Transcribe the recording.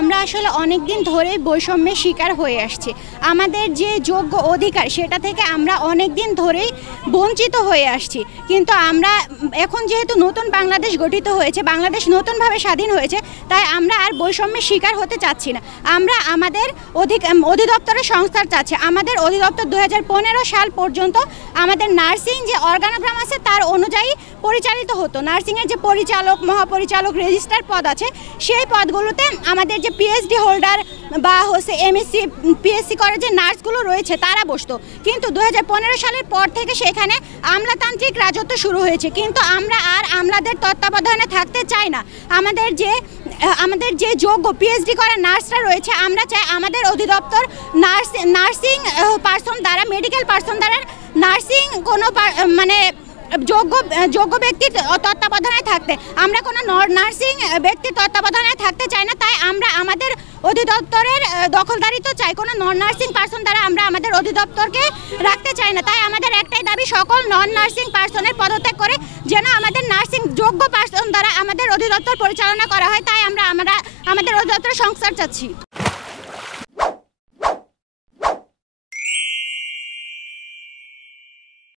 আমরা আসলে অনেক দিন ধরেই বৈষম্যের শিকার হয়ে আসছি। আমাদের যে যোগ্য অধিকার সেটা থেকে আমরা অনেক দিন ধরেই বঞ্চিত হয়ে আসছি। কিন্তু আমরা এখন যেহেতু নতুন বাংলাদেশ গঠিত হয়েছে, বাংলাদেশ নতুনভাবে স্বাধীন হয়েছে, তাই আমরা আর বৈষম্যের শিকার হতে চাচ্ছি না। আমরা আমাদের অধিদপ্তরের সংস্কার চাচ্ছি। আমাদের অধিদপ্তর 2015 সাল পর্যন্ত আমাদের নার্সিং যে অর্গানোগ্রাম আছে তার অনুযায়ী পরিচালিত হতো। নার্সিংয়ের যে পরিচালক, মহাপরিচালক, রেজিস্ট্রার পদ আছে সেই পদগুলোতে আমাদের যে পিএইচডি হোল্ডার বা এমএসসি পিএসসি করে যে নার্সগুলো রয়েছে তারা বসতো। কিন্তু 2015 সালের পর থেকে সেখানে আমলাতান্ত্রিক রাজত্ব শুরু হয়েছে। কিন্তু আমরা আর আমলাদের তত্ত্বাবধানে থাকতে চাই না। আমাদের যে যোগ্য পিএইচডি করা নার্সরা রয়েছে, আমরা চাই আমাদের অধিদপ্তর নার্সিং পার্সন দ্বারা, মেডিকেল পার্সন দ্বারা নার্সিং কোনো মানে যোগ্য ব্যক্তির তত্ত্বাবধানে থাকতে, আমরা কোনো নার্সিং ব্যক্তির তত্ত্বাবধানে থাকতে চাই না। তাই আমরা আমাদের অধিদপ্তরের দখলদারিত্ব চাই, কোনো নন নার্সিং পার্সন দ্বারা আমরা আমাদের অধিদপ্তরকে রাখতে চাই না। তাই আমাদের একটাই দাবি, সকল নন নার্সিং পার্সনের পদত্যাগ করে যেন আমাদের নার্সিং যোগ্য পার্সন দ্বারা আমাদের অধিদপ্তর পরিচালনা করা হয়। তাই আমরা আমাদের অধিদপ্তরের সংস্কার চাচ্ছি।